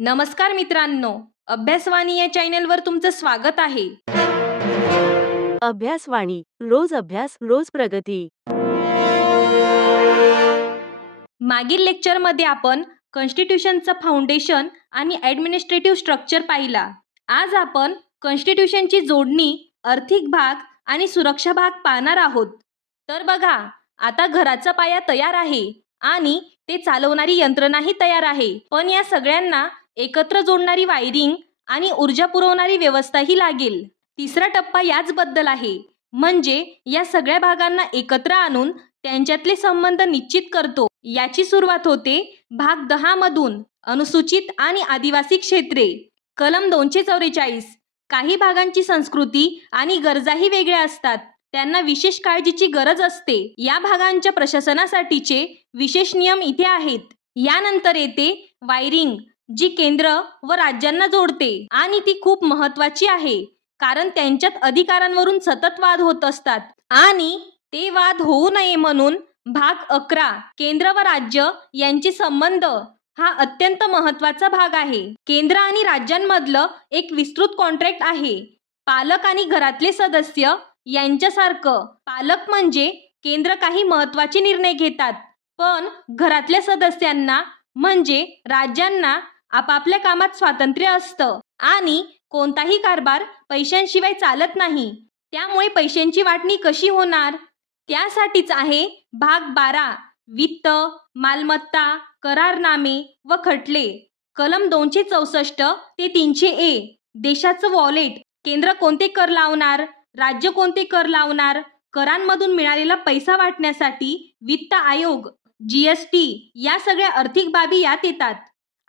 नमस्कार मित्रांनो, अभ्यासवाणी या चॅनलवर तुमचं स्वागत आहे. अभ्यासवाणी रोज अभ्यास रोज प्रगती. मागील लेक्चरमध्ये आपण कॉन्स्टिट्यूशनचं फाउंडेशन आणि ॲडमिनिस्ट्रेटिव्ह स्ट्रक्चर पाहिला. आज आपण कॉन्स्टिट्यूशनची जोडणी, आर्थिक भाग आणि सुरक्षा भाग पाहणार आहोत. तर बघा, आता घराचा पाया तयार आहे आणि ते चालवणारी यंत्रणाही तयार आहे. पण या सगळ्यांना एकत्र जोडणारी वायरिंग आणि ऊर्जा पुरवणारी व्यवस्थाही लागेल. तिसरा टप्पा याचबद्दल आहे, म्हणजे या सगळ्या भागांना एकत्र आणून त्यांच्यातले संबंध निश्चित करतो. याची सुरुवात होते भाग 10 मधून, अनुसूचित आणि आदिवासी क्षेत्रे. कलम 244. काही भागांची संस्कृती आणि गरजाही वेगळ्या असतात, त्यांना विशेष काळजीची गरज असते. या भागांच्या प्रशासनासाठीचे विशेष नियम इथे आहेत. यानंतर येते वायरिंग, जी केंद्र व राज्यांना जोडते आणि ती खूप महत्त्वाची आहे, कारण त्यांच्यात अधिकारांवरून सतत वाद होत असतात आणि ते वाद होऊ नये म्हणून भाग 11, केंद्र व राज्य यांचे संबंध, हा अत्यंत महत्त्वाचा भाग आहे. केंद्र आणि राज्यांमधलं एक विस्तृत कॉन्ट्रॅक्ट आहे. पालक आणि घरातले सदस्य यांच्यासारखं. पालक म्हणजे केंद्र काही महत्त्वाचे निर्णय घेतात, पण घरातल्या सदस्यांना म्हणजे राज्यांना आपापल्या कामात स्वातंत्र्य असतं आणि कोणताही कारभार पैशांशिवाय चालत नाही. त्यामुळे पैशांची वाटणी कशी होणार, त्यासाठीच आहे भाग 12, वित्त, मालमत्ता, करारनामे व खटले. कलम 264 ते 300A, देशाचं वॉलेट. केंद्र कोणते कर लावणार, राज्य कोणते कर लावणार, करांमधून मिळालेला पैसा वाटण्यासाठी वित्त आयोग, GST, या सगळ्या आर्थिक बाबी यात येतात.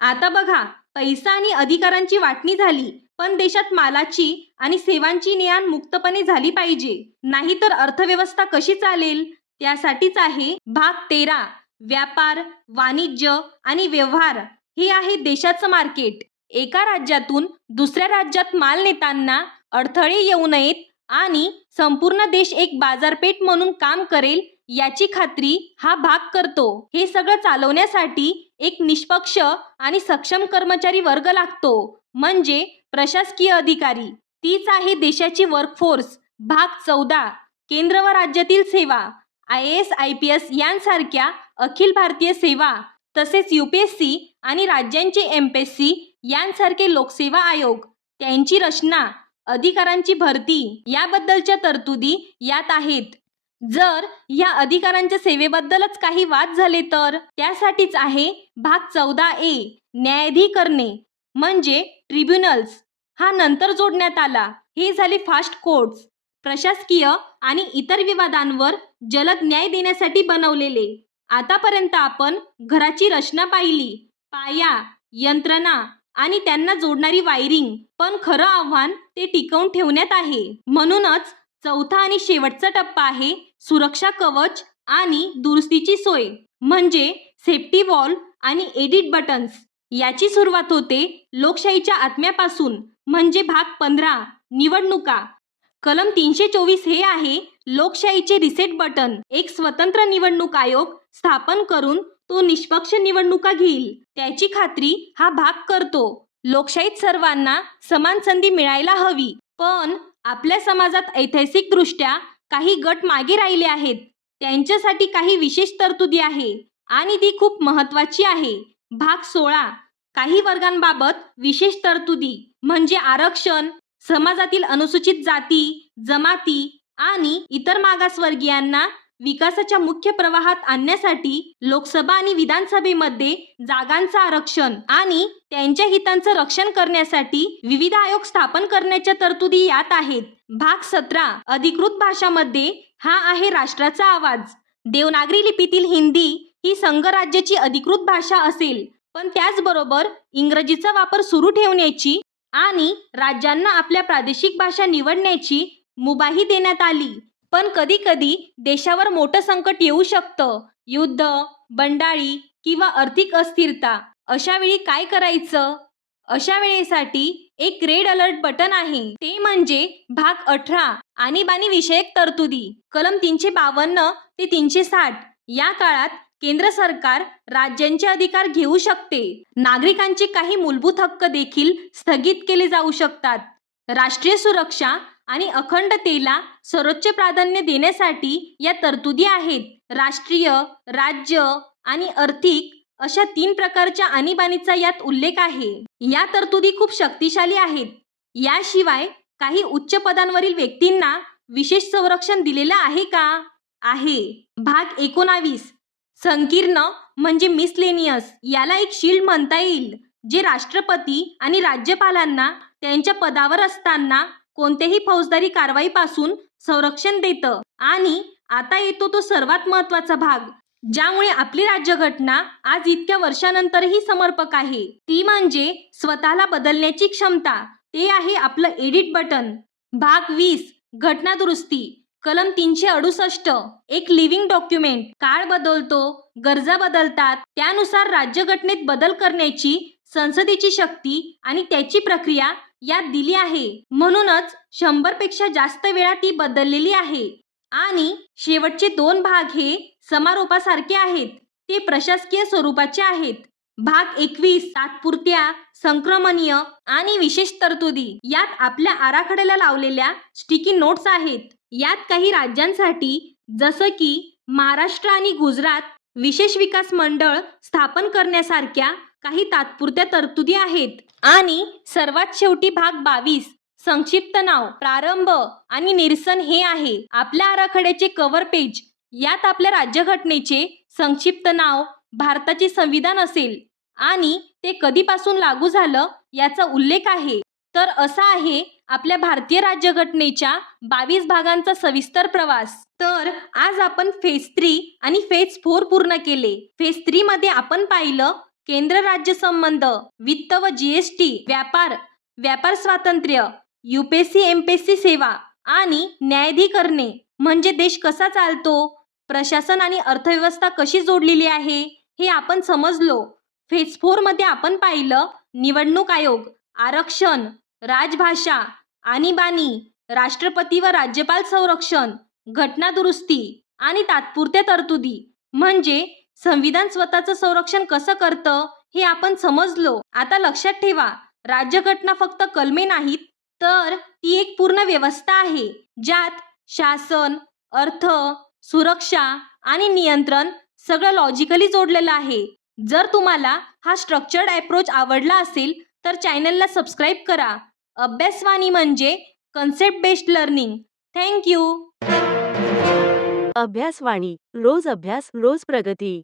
आता बघा, पैसा आणि अधिकारांची वाटणी झाली, पण देशात मालाची आणि सेवांची ने-आण मुक्तपणे झाली पाहिजे, नाहीतर अर्थव्यवस्था कशी चालेल. त्यासाठीच आहे भाग 13, व्यापार, वाणिज्य आणि व्यवहार. हे आहे देशाचं मार्केट. एका राज्यातून दुसऱ्या राज्यात माल नेताना अडथळे येऊ नयेत आणि संपूर्ण देश एक बाजारपेठ म्हणून काम करेल याची खात्री हा भाग करतो. हे सगळं चालवण्यासाठी एक निष्पक्ष आणि सक्षम कर्मचारी वर्ग लागतो, म्हणजे प्रशासकीय अधिकारी. तीच आहे देशाची वर्कफोर्स. भाग 14, केंद्र व राज्यातील सेवा, IAS, IPS यांसारख्या अखिल भारतीय सेवा, तसेच UPSC आणि राज्यांचे MPSC यांसारखे लोकसेवा आयोग, त्यांची रचना, अधिकारांची भरती याबद्दलच्या तरतुदी यात आहेत. जर या अधिकारांच्या सेवेबद्दलच काही वाद झाले तर त्यासाठीच आहे भाग 14A, न्यायाधिकरणे म्हणजे ट्रिब्युनल्स. हा नंतर जोडण्यात आला. हे झाले फास्ट कोर्ट्स, प्रशासकीय आणि इतर विवादांवर जलद न्याय देण्यासाठी बनवलेले. आतापर्यंत आपण घराची रचना पाहिली, पाया, यंत्रणा आणि त्यांना जोडणारी वायरिंग. पण खरं आव्हान ते टिकवून ठेवण्यात आहे. म्हणूनच चौथा आणि शेवटचा टप्पा आहे सुरक्षा कवच आणि दुरुस्तीची सोय, म्हणजे सेफ्टी वॉल्व आणि एडिट बटन्स. याची सुरुवात होते लोकशाहीच्या आत्म्यापासून, म्हणजे भाग 15, निवडणुका. कलम 324 हे आहे लोकशाहीचे रिसेट बटन. एक स्वतंत्र निवडणूक आयोग स्थापन करून तो निष्पक्ष निवडणुका घेईल, त्याची खात्री हा भाग करतो. लोकशाहीत सर्वांना समान संधी मिळायला हवी, पण आपल्या समाजात ऐतिहासिकदृष्ट्या काही गट मागे राहिले आहेत. त्यांच्यासाठी काही विशेष तरतुदी आहे आणि ती खूप महत्त्वाची आहे. भाग 16, काही वर्गांबाबत विशेष तरतुदी, म्हणजे आरक्षण, समाजातील अनुसूचित जाती, जमाती आणि इतर मागासवर्गीयांना विकासाच्या मुख्य प्रवाहात आणण्यासाठी लोकसभा आणि विधानसभेमध्ये जागांचं आरक्षण आणि त्यांच्या हितांचं रक्षण करण्यासाठी विविध आयोग स्थापन करण्याच्या तरतुदी यात आहेत. भाग 17, अधिकृत भाषामध्ये हा आहे राष्ट्राचा आवाज. देवनागरी लिपीतील हिंदी ही संघराज्याची अधिकृत भाषा असेल, पण त्याचबरोबर इंग्रजीचा वापर सुरू ठेवण्याची आणि राज्यांना आपल्या प्रादेशिक भाषा निवडण्याची मुभाही देण्यात आली. पण कधी कधी देशावर मोठं संकट येऊ शकतं, युद्ध, बंडाळी किंवा आर्थिक अस्थिरता. अशा वेळी काय करायचं? अशा वेळेसाठी एक रेड अलर्ट बटन आहे, ते म्हणजे भाग 18, आणीबाणी विषयक तरतुदी. कलम 352 ते 360 या काळात केंद्र सरकार राज्यांचे अधिकार घेऊ शकते. नागरिकांचे काही मूलभूत हक्क देखील स्थगित केले जाऊ शकतात. राष्ट्रीय सुरक्षा आणि अखंडतेला सर्वोच्च प्राधान्य देण्यासाठी या तरतुदी आहेत. राष्ट्रीय, राज्य आणि आर्थिक अशा 3 प्रकारच्या आणीबाणीचा यात उल्लेख आहे. या तरतुदी खूप शक्तिशाली आहेत. याशिवाय काही उच्च पदांवरील व्यक्तींना विशेष संरक्षण दिलेलं आहे का? आहे. भाग 19 संकीर्ण म्हणजे मिसलेनियस. याला एक शील्ड म्हणता येईल, जे राष्ट्रपती आणि राज्यपालांना त्यांच्या पदावर असताना कोणत्याही फौजदारी कारवाईपासून संरक्षण देतं. आणि आता येतो तो सर्वात महत्त्वाचा भाग, ज्यामुळे आपली राज्यघटना आज इतक्या वर्षानंतरही समर्पक आहे. ती म्हणजे स्वतःला बदलण्याची क्षमता. ते आहे आपलं एडिट बटन. भाग 20 घटना दुरुस्ती. कलम 368 एक लिव्हिंग डॉक्युमेंट. काळ बदलतो, गरजा बदलतात, त्यानुसार राज्यघटनेत बदल करण्याची संसदेची शक्ती आणि त्याची प्रक्रिया यात दिली आहे. म्हणूनच 100 पेक्षा जास्त वेळा ती बदललेली आहे. आणि शेवटचे 2 भाग हे समारोपासारखे आहेत. ते प्रशासकीय स्वरूपाचे आहेत. भाग 21 तात्पुरत्या, संक्रमणीय आणि विशेष तरतुदी. यात आपल्या आराखड्याला लावलेल्या स्टिकी नोट्स आहेत. यात काही राज्यांसाठी जसं की महाराष्ट्र आणि गुजरात विशेष विकास मंडळ स्थापन करण्यासारख्या काही तात्पुरत्या तरतुदी आहेत. आणि सर्वात शेवटी भाग 22 संक्षिप्त नाव, प्रारंभ आणि निरसन हे आहे. आपल्या आराखड्याचे कव्हर पेज. यात आपल्या राज्यघटनेचे संक्षिप्त नाव, भारताचे संविधान असेल आणि ते कधीपासून लागू झालं याचा उल्लेख आहे. तर असा आहे आपल्या भारतीय राज्यघटनेच्या 22 भागांचा सविस्तर प्रवास. तर आज आपण फेज 3 आणि फेज 4 पूर्ण केले. फेज 3 मध्ये आपण पाहिलं केंद्र राज्य संबंध, वित्त व जीएसटी, व्यापार स्वातंत्र्य, यूपीएससी एमपीएससी सेवा आणि न्यायाधिकरणे म्हणजे देश कसा चालतो, प्रशासन आणि अर्थव्यवस्था कशी जोडलेली आहे हे आपण समजलो. फेज 4 मध्ये आपण पाहिलं निवडणूक आयोग, आरक्षण, राजभाषा, आणीबाणी, राष्ट्रपती व राज्यपाल संरक्षण, घटना दुरुस्ती आणि तात्पुरत्या तरतुदी म्हणजे संविधान स्वतःचं संरक्षण कसं करतं हे आपण समजलो. आता लक्षात ठेवा, राज्यघटना फक्त कलमे नाहीत, तर ती एक पूर्ण व्यवस्था आहे, ज्यात शासन, अर्थ, सुरक्षा आणि नियंत्रण सगळं लॉजिकली जोडलेलं आहे. जर तुम्हाला हा स्ट्रक्चर्ड अप्रोच आवडला असेल तर चॅनलला सबस्क्राईब करा. अभ्यासवाणी म्हणजे कन्सेप्ट बेस्ड लर्निंग. थँक्यू. अभ्यासवाणी रोज अभ्यास रोज प्रगती.